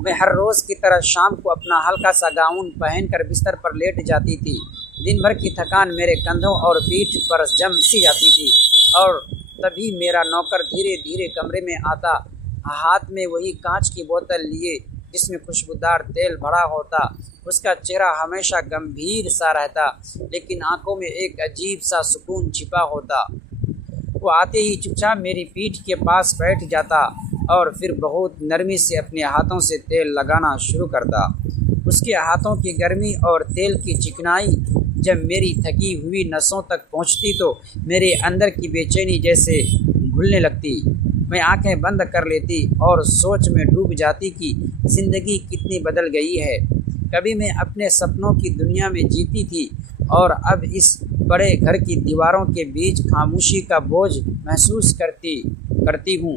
मैं हर रोज़ की तरह शाम को अपना हल्का सा गाउन पहनकर बिस्तर पर लेट जाती थी। दिन भर की थकान मेरे कंधों और पीठ पर जम सी जाती थी और तभी मेरा नौकर धीरे धीरे कमरे में आता, हाथ में वही कांच की बोतल लिए जिसमें खुशबूदार तेल भरा होता। उसका चेहरा हमेशा गंभीर सा रहता, लेकिन आंखों में एक अजीब सा सुकून छिपा होता। वो आते ही चुपचाप मेरी पीठ के पास बैठ जाता और फिर बहुत नरमी से अपने हाथों से तेल लगाना शुरू करता। उसके हाथों की गर्मी और तेल की चिकनाई जब मेरी थकी हुई नसों तक पहुंचती तो मेरे अंदर की बेचैनी जैसे घुलने लगती। मैं आंखें बंद कर लेती और सोच में डूब जाती कि ज़िंदगी कितनी बदल गई है। कभी मैं अपने सपनों की दुनिया में जीती थी और अब इस बड़े घर की दीवारों के बीच खामोशी का बोझ महसूस करती हूँ।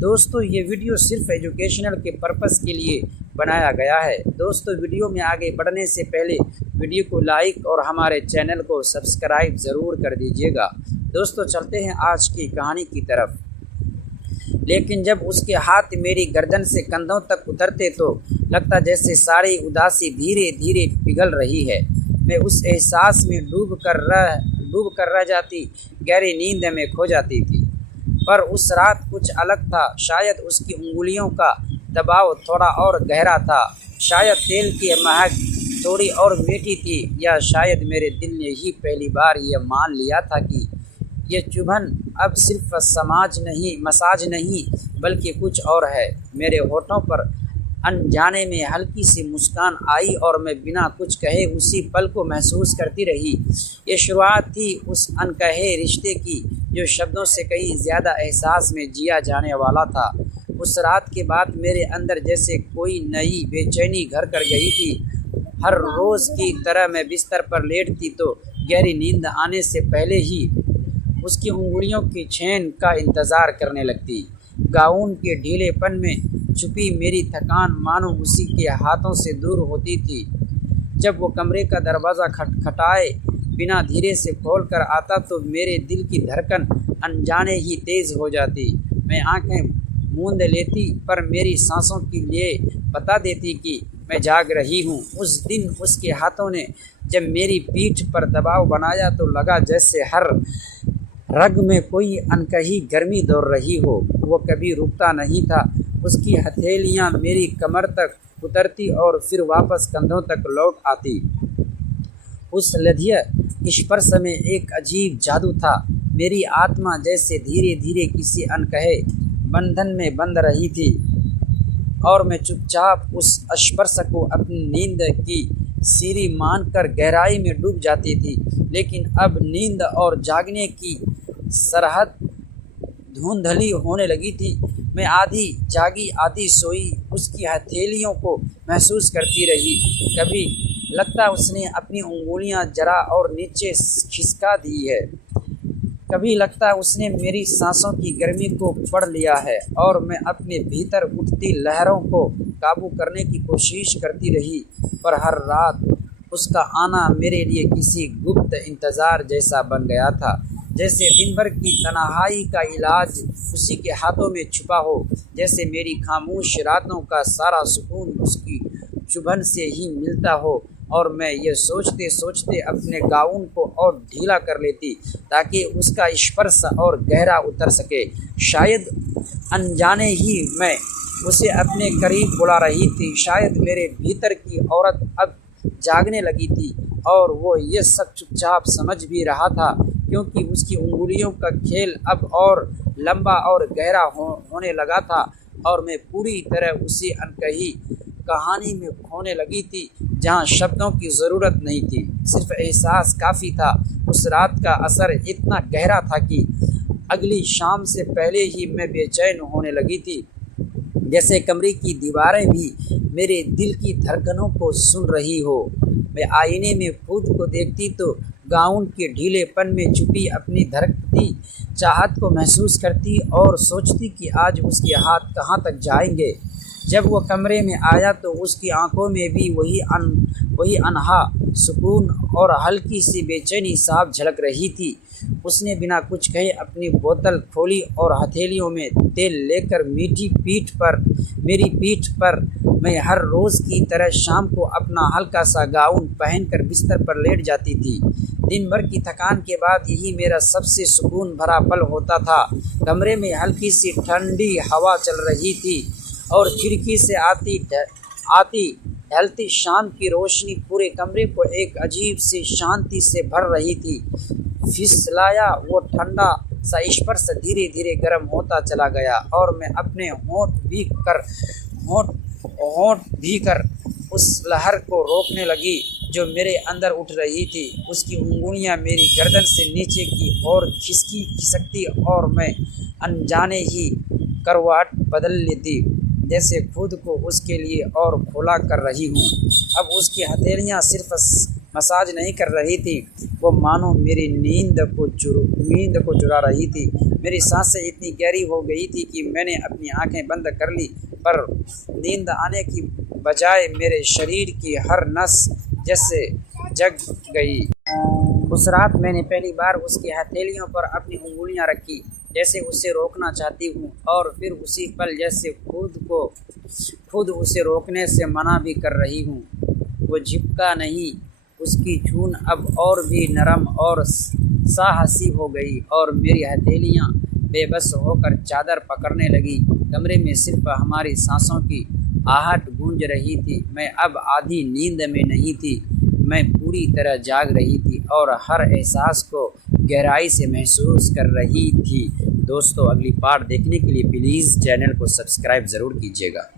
दोस्तों, ये वीडियो सिर्फ एजुकेशनल के पर्पस के लिए बनाया गया है। दोस्तों, वीडियो में आगे बढ़ने से पहले वीडियो को लाइक और हमारे चैनल को सब्सक्राइब ज़रूर कर दीजिएगा। दोस्तों, चलते हैं आज की कहानी की तरफ। लेकिन जब उसके हाथ मेरी गर्दन से कंधों तक उतरते तो लगता जैसे सारी उदासी धीरे धीरे पिघल रही है। मैं उस एहसास में डूब कर रह जाती, गहरी नींद में खो जाती थी। पर उस रात कुछ अलग था। शायद उसकी उंगलियों का दबाव थोड़ा और गहरा था, शायद तेल की महक थोड़ी और मीठी थी, या शायद मेरे दिल ने ही पहली बार यह मान लिया था कि ये चुभन अब सिर्फ मसाज नहीं बल्कि कुछ और है। मेरे होठों पर अनजाने में हल्की सी मुस्कान आई और मैं बिना कुछ कहे उसी पल को महसूस करती रही। ये शुरुआत थी उस अनकहे रिश्ते की जो शब्दों से कहीं ज़्यादा एहसास में जिया जाने वाला था। उस रात के बाद मेरे अंदर जैसे कोई नई बेचैनी घर कर गई थी। हर रोज़ की तरह मैं बिस्तर पर लेटती तो गहरी नींद आने से पहले ही उसकी उंगलियों की छेन का इंतज़ार करने लगती। गाउन के ढीलेपन में छुपी मेरी थकान मानो उसी के हाथों से दूर होती थी। जब वो कमरे का दरवाज़ा खटखटाए बिना धीरे से खोल कर आता तो मेरे दिल की धड़कन अनजाने ही तेज़ हो जाती। मैं आंखें मूंद लेती पर मेरी सांसों के लिए बता देती कि मैं जाग रही हूँ। उस दिन उसके हाथों ने जब मेरी पीठ पर दबाव बनाया तो लगा जैसे हर रग में कोई अनकही गर्मी दौड़ रही हो। वो कभी रुकता नहीं था। उसकी हथेलियाँ मेरी कमर तक उतरती और फिर वापस कंधों तक लौट आती। उस लद्य स्पर्श में एक अजीब जादू था। मेरी आत्मा जैसे धीरे धीरे किसी अनकहे बंधन में बंध रही थी और मैं चुपचाप उस स्पर्श को अपनी नींद की सीढ़ी मानकर गहराई में डूब जाती थी। लेकिन अब नींद और जागने की सरहद धुंधली होने लगी थी। मैं आधी जागी आधी सोई उसकी हथेलियों को महसूस करती रही। कभी लगता उसने अपनी उंगलियां जरा और नीचे खिसका दी है, कभी लगता उसने मेरी सांसों की गर्मी को पढ़ लिया है और मैं अपने भीतर उठती लहरों को काबू करने की कोशिश करती रही। पर हर रात उसका आना मेरे लिए किसी गुप्त इंतज़ार जैसा बन गया था, जैसे दिन भर की तन्हाई का इलाज उसी के हाथों में छुपा हो, जैसे मेरी खामोश रातों का सारा सुकून उसकी चुभन से ही मिलता हो। और मैं ये सोचते सोचते अपने गाउन को और ढीला कर लेती ताकि उसका स्पर्श और गहरा उतर सके। शायद अनजाने ही मैं उसे अपने करीब बुला रही थी। शायद मेरे भीतर की औरत अब जागने लगी थी और वो ये सब चुपचाप समझ भी रहा था, क्योंकि उसकी उंगलियों का खेल अब और लंबा और गहरा होने लगा था और मैं पूरी तरह उसी अनकही कहानी में खोने लगी थी जहाँ शब्दों की ज़रूरत नहीं थी, सिर्फ एहसास काफ़ी था। उस रात का असर इतना गहरा था कि अगली शाम से पहले ही मैं बेचैन होने लगी थी, जैसे कमरे की दीवारें भी मेरे दिल की धड़कनों को सुन रही हो। मैं आईने में खुद को देखती तो गाउन के ढीलेपन में छुपी अपनी धड़कती चाहत को महसूस करती और सोचती कि आज उसके हाथ कहाँ तक जाएंगे। जब वो कमरे में आया तो उसकी आंखों में भी वही अनहा सुकून और हल्की सी बेचैनी साफ झलक रही थी। उसने बिना कुछ कहे अपनी बोतल खोली और हथेलियों में तेल लेकर मेरी पीठ पर मैं हर रोज़ की तरह शाम को अपना हल्का सा गाउन पहनकर बिस्तर पर लेट जाती थी। दिन भर की थकान के बाद यही मेरा सबसे सुकून भरा पल होता था। कमरे में हल्की सी ठंडी हवा चल रही थी और खिड़की से आती ढलती शाम की रोशनी पूरे कमरे को एक अजीब सी शांति से भर रही थी। फिसलाया वो ठंडा सा स्पर्श धीरे धीरे गर्म होता चला गया और मैं अपने होंठ भीकर उस लहर को रोकने लगी जो मेरे अंदर उठ रही थी। उसकी उंगलियां मेरी गर्दन से नीचे की ओर खिसकती और मैं अनजाने ही करवाट बदल लेती, जैसे खुद को उसके लिए और खुला कर रही हूँ। अब उसकी हथेलियाँ सिर्फ मसाज नहीं कर रही थी, वो मानो मेरी नींद को चुरा रही थी। मेरी सांसें इतनी गहरी हो गई थी कि मैंने अपनी आंखें बंद कर ली, पर नींद आने की बजाय मेरे शरीर की हर नस जैसे जग गई। उस रात मैंने पहली बार उसकी हथेलियों पर अपनी उंगलियां रखी, जैसे उसे रोकना चाहती हूँ, और फिर उसी पल जैसे खुद उसे रोकने से मना भी कर रही हूँ। वो झिपका नहीं, उसकी चून अब और भी नरम और साहसी हो गई और मेरी हथेलियाँ बेबस होकर चादर पकड़ने लगी। कमरे में सिर्फ हमारी सांसों की आहट गूंज रही थी। मैं अब आधी नींद में नहीं थी, मैं पूरी तरह जाग रही थी और हर एहसास को गहराई से महसूस कर रही थी। दोस्तों, अगली पार्ट देखने के लिए प्लीज़ चैनल को सब्सक्राइब ज़रूर कीजिएगा।